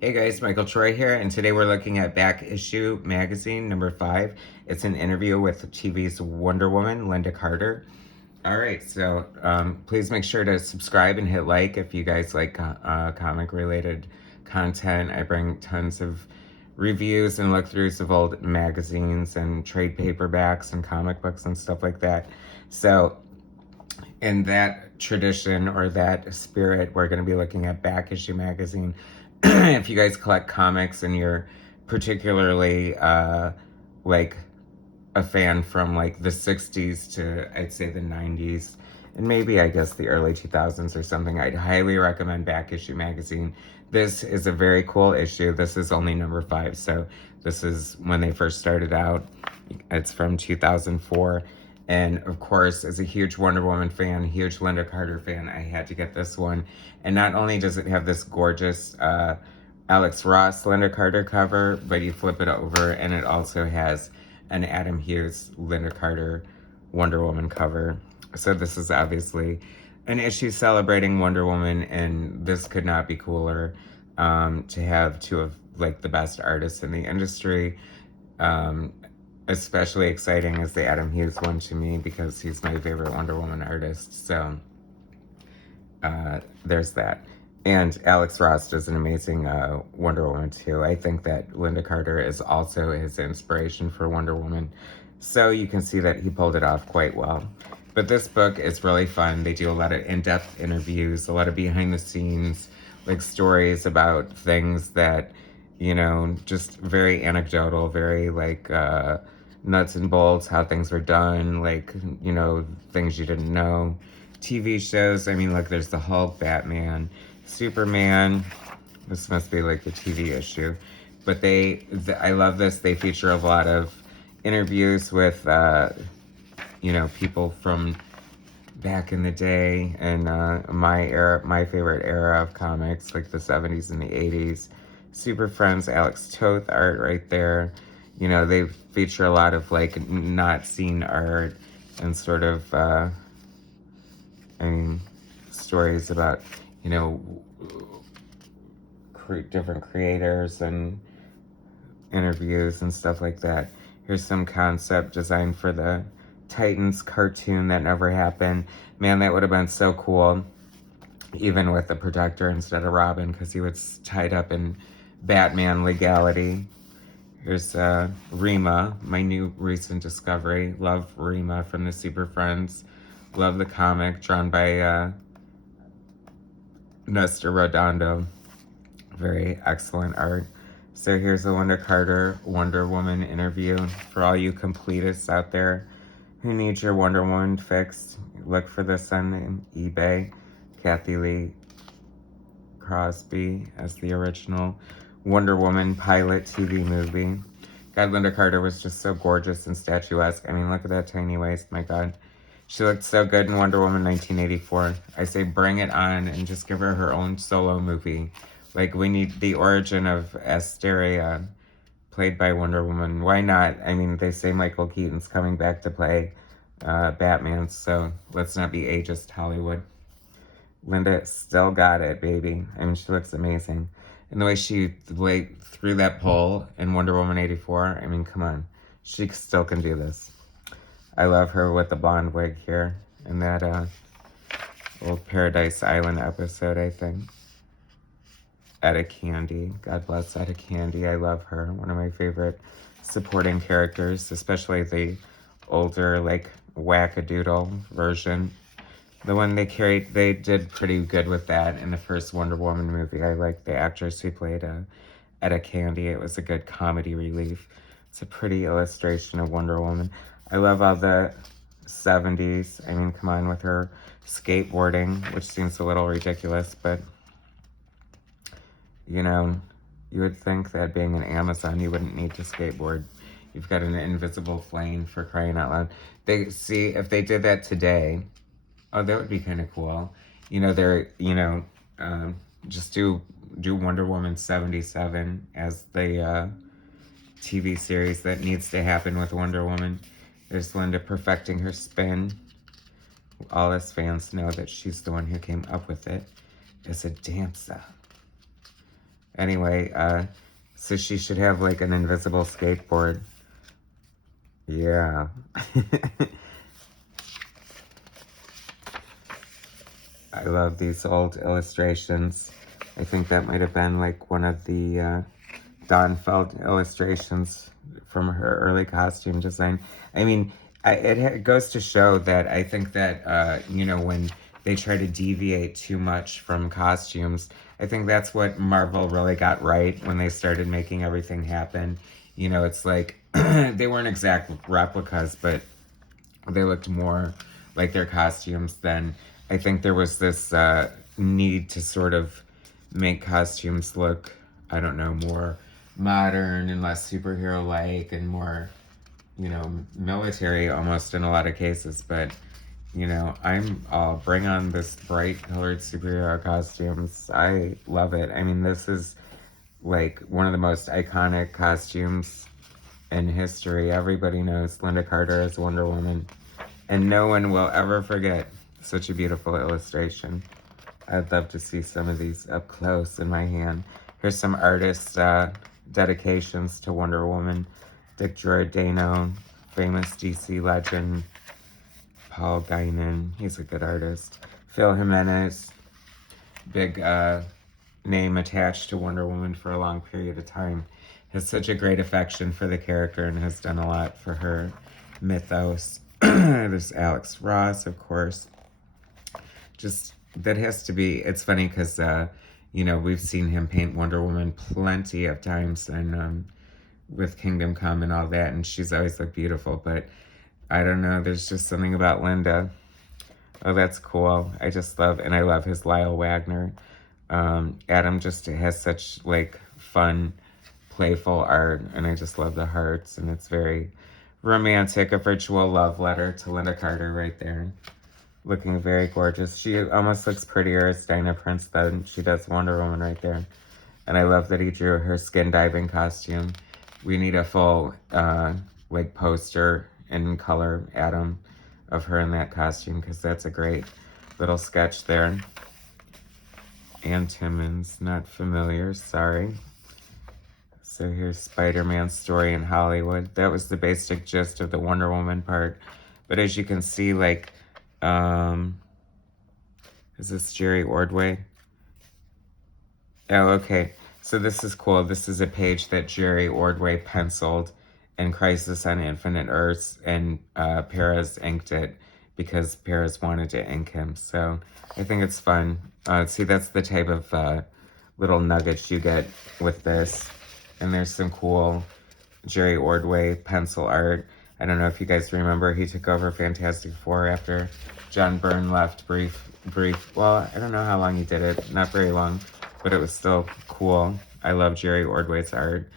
Hey guys, Michael Troy here, and today we're looking at Back Issue Magazine number 5. It's an interview with TV's Wonder Woman, Lynda Carter. All right, so please make sure to subscribe and hit like if you guys like comic related content. I bring tons of reviews and look throughs of old magazines and trade paperbacks and comic books and stuff like that. So, in that tradition or that spirit, we're going to be looking at Back Issue Magazine. If you guys collect comics and you're particularly like a fan from like the 60s to I'd say the 90s and maybe I guess the early 2000s or something, I'd highly recommend Back Issue Magazine. This is a very cool issue. This is only number 5, so this is when they first started out. It's from 2004. And of course, as a huge Wonder Woman fan, huge Lynda Carter fan, I had to get this one. And not only does it have this gorgeous Alex Ross Lynda Carter cover, but you flip it over and it also has an Adam Hughes Lynda Carter Wonder Woman cover. So this is obviously an issue celebrating Wonder Woman, and this could not be cooler to have two of like the best artists in the industry. Um, Especially exciting is the Adam Hughes one to me because he's my favorite Wonder Woman artist. So there's that. And Alex Ross does an amazing Wonder Woman too. I think that Lynda Carter is also his inspiration for Wonder Woman. So you can see that he pulled it off quite well. But this book is really fun. They do a lot of in-depth interviews, a lot of behind the scenes, like stories about things that, you know, just very anecdotal, very like nuts and bolts, how things were done, like, you know, things you didn't know. TV shows, I mean, look, there's the Hulk, Batman, Superman. This must be like the TV issue. But I love this. They feature a lot of interviews with, you know, people from back in the day and my era, my favorite era of comics, like the 70s and the 80s. Super Friends, Alex Toth art right there. You know, they feature a lot of like not seen art and sort of, I mean, stories about, you know, different creators and interviews and stuff like that. Here's some concept design for the Titans cartoon that never happened. Man, that would have been so cool, even with the Protector instead of Robin, because he was tied up in Batman legality. Here's Rima, my new recent discovery. Love Rima from the Super Friends. Love the comic, drawn by Nestor Redondo. Very excellent art. So here's a Lynda Carter Wonder Woman interview for all you completists out there who need your Wonder Woman fixed. Look for this on eBay. Kathy Lee Crosby as the original Wonder Woman pilot TV movie. God, Lynda Carter was just so gorgeous and statuesque. I mean, look at that tiny waist, my God. She looked so good in Wonder Woman 1984. I say bring it on and just give her own solo movie. Like, we need the origin of Asteria, played by Wonder Woman. Why not? I mean, they say Michael Keaton's coming back to play Batman, so let's not be ageist, Hollywood. Lynda still got it, baby. I mean, she looks amazing. And the way she threw that pole in Wonder Woman 84, I mean, come on. She still can do this. I love her with the blonde wig here in that old Paradise Island episode, I think. Etta Candy. God bless Etta Candy. I love her. One of my favorite supporting characters, especially the older, like, wackadoodle version. The one they did pretty good with that in the first Wonder Woman movie. I like the actress who played Etta Candy. It was a good comedy relief. It's a pretty illustration of Wonder Woman. I love all the 70s. I mean, come on, with her skateboarding, which seems a little ridiculous, but, you know, you would think that being an Amazon, you wouldn't need to skateboard. You've got an invisible plane, for crying out loud. If they did that today, oh, that would be kind of cool. You know, just do Wonder Woman 77 as the TV series that needs to happen with Wonder Woman. There's Lynda perfecting her spin. All us fans know that she's the one who came up with it as a dancer. Anyway, so she should have like an invisible skateboard. Yeah. I love these old illustrations. I think that might have been like one of the Dawn Feld illustrations from her early costume design. I mean, it goes to show that I think that, you know, when they try to deviate too much from costumes, I think that's what Marvel really got right when they started making everything happen. You know, it's like they weren't exact replicas, but they looked more like their costumes than I think there was this need to sort of make costumes look, I don't know, more modern and less superhero like and more, you know, military almost in a lot of cases. But, you know, I'm all bring on this bright colored superhero costumes. I love it. I mean, this is like one of the most iconic costumes in history. Everybody knows Lynda Carter as Wonder Woman. And no one will ever forget such a beautiful illustration. I'd love to see some of these up close in my hand. Here's some artist dedications to Wonder Woman. Dick Giordano, famous DC legend. Paul Guinan, he's a good artist. Phil Jimenez, big name attached to Wonder Woman for a long period of time. Has such a great affection for the character and has done a lot for her mythos. There's Alex Ross, of course. Just, that has to be, it's funny because, you know, we've seen him paint Wonder Woman plenty of times and with Kingdom Come and all that, and she's always looked beautiful, but I don't know, there's just something about Lynda. Oh, that's cool. I just love, and I love his Lyle Wagner. Adam just has such, like, fun, playful art, and I just love the hearts, and it's very romantic, a virtual love letter to Lynda Carter right there. Looking very gorgeous. She almost looks prettier as Dinah Prince than she does Wonder Woman right there. And I love that he drew her skin diving costume. We need a full, like, poster in color, Adam, of her in that costume, because that's a great little sketch there. Ann Timmons, not familiar, sorry. So here's Spider-Man's story in Hollywood. That was the basic gist of the Wonder Woman part. But as you can see, like, is this Jerry Ordway? Oh, okay. So this is cool. This is a page that Jerry Ordway penciled in Crisis on Infinite Earths, and Perez inked it because Perez wanted to ink him. So I think it's fun. See, that's the type of little nuggets you get with this. And there's some cool Jerry Ordway pencil art. I don't know if you guys remember, he took over Fantastic Four after John Byrne left brief. Well, I don't know how long he did it. Not very long, but it was still cool. I love Jerry Ordway's art.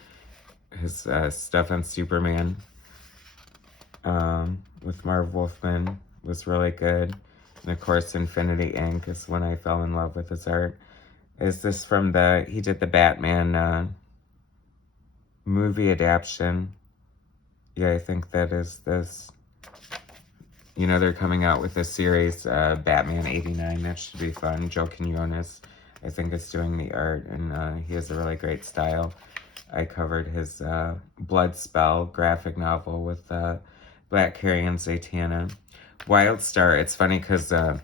His stuff on Superman with Marv Wolfman was really good. And of course, Infinity Inc. is when I fell in love with his art. Is this from he did the Batman movie adaptation. Yeah, I think that is this. You know, they're coming out with a series, Batman 89. That should be fun. Joe Quinones, I think, is doing the art, and he has a really great style. I covered his Blood Spell graphic novel with Black Carrie and Zatanna. Wildstar, it's funny because I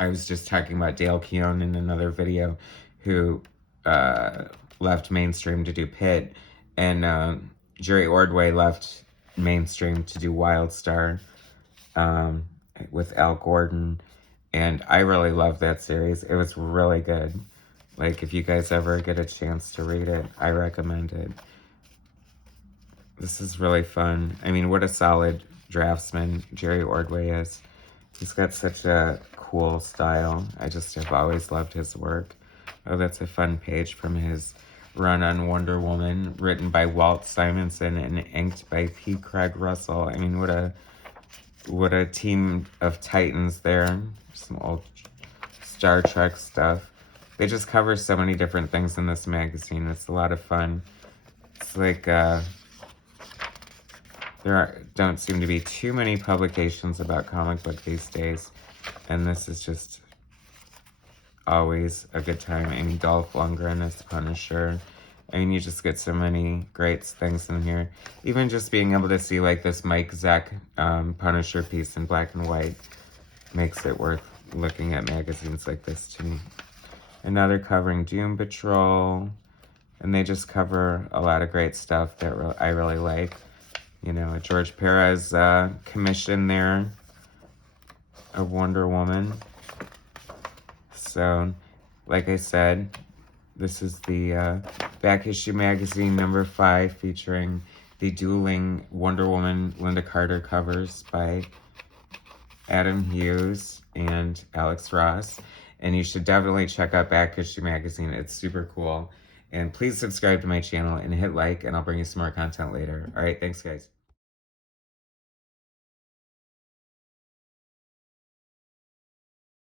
was just talking about Dale Keown in another video who left mainstream to do Pitt, and Jerry Ordway left mainstream to do Wildstar with Al Gordon, and I really loved that series. It was really good. Like, if you guys ever get a chance to read it, I recommend it. This is really fun. I mean, what a solid draftsman Jerry Ordway is. He's got such a cool style. I just have always loved his work. Oh, that's a fun page from his run on Wonder Woman, written by Walt Simonson and inked by P. Craig Russell. I mean, what a team of titans there. Some old Star Trek stuff. They just cover so many different things in this magazine. It's a lot of fun. It's like, don't seem to be too many publications about comic book these days. And this is just always a good time. I mean, Dolph Lundgren as Punisher. I mean, you just get so many great things in here. Even just being able to see like this Mike Zeck Punisher piece in black and white makes it worth looking at magazines like this to me. Another covering Doom Patrol. And they just cover a lot of great stuff that I really like. You know, a George Perez commission there of Wonder Woman. So, like I said, this is the back issue magazine number 5 featuring the dueling Wonder Woman Lynda Carter covers by Adam Hughes and Alex Ross. And you should definitely check out Back Issue Magazine. It's super cool. And please subscribe to my channel and hit like, and I'll bring you some more content later. All right, thanks, guys.